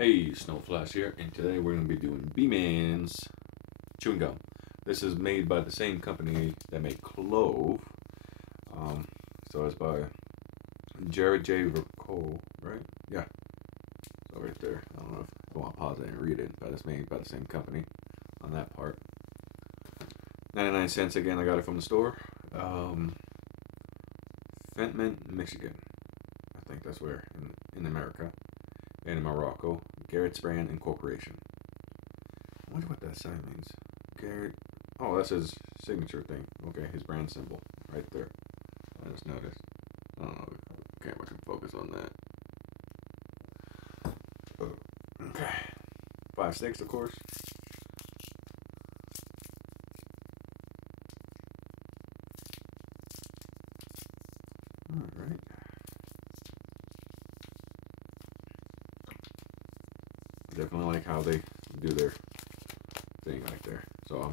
Hey, Snowflash here, and today we're going to be doing Beemans chewing gum. This is made by the same company that made Clove. So it's by Jared J. Vercoe, right? Yeah, so right there. I don't know if you want to pause it and read it, but it's made by the same company on that part. 99 cents again. I got it from the store. Fentman, Michigan. I think that's where in America. And in Morocco, Garrett's Brand Incorporation. I wonder what that sign means. Garrett. Oh, that's his signature thing. Okay, his brand symbol right there. I just noticed. I don't know if the camera can focus on that. Okay. 5 sticks, of course. Alright. Definitely like how they do their thing right there. So I'm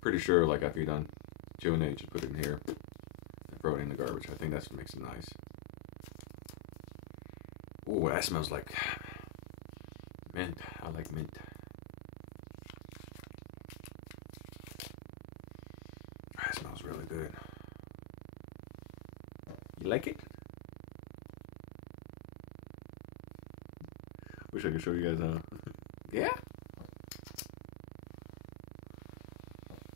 pretty sure, like, after you're done chewing it, you just put it in here and throw it in the garbage. I think that's what makes it nice. Ooh, that smells like mint. I like mint. That smells really good. You like it? Wish I could show you guys how. Yeah?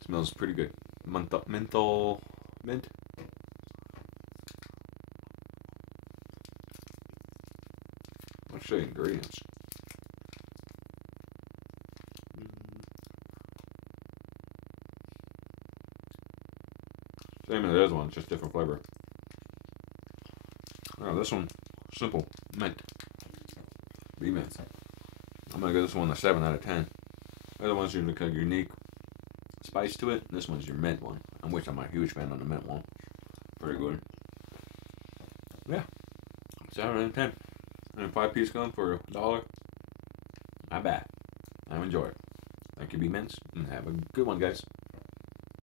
Smells pretty good. Menthol. Mint. Let's show you ingredients. Same as the other one, just different flavor. Oh, this one, simple, mint. Beemans. I'm gonna give this one a 7 out of 10. The other one's usually kind of unique spice to it. This one's your mint one, which I'm a huge fan on the mint one. Pretty good. Yeah, 7 out of 10. And a 5-piece gum for $1. Not bad. I enjoy it. Thank you, Beemans, and have a good one, guys.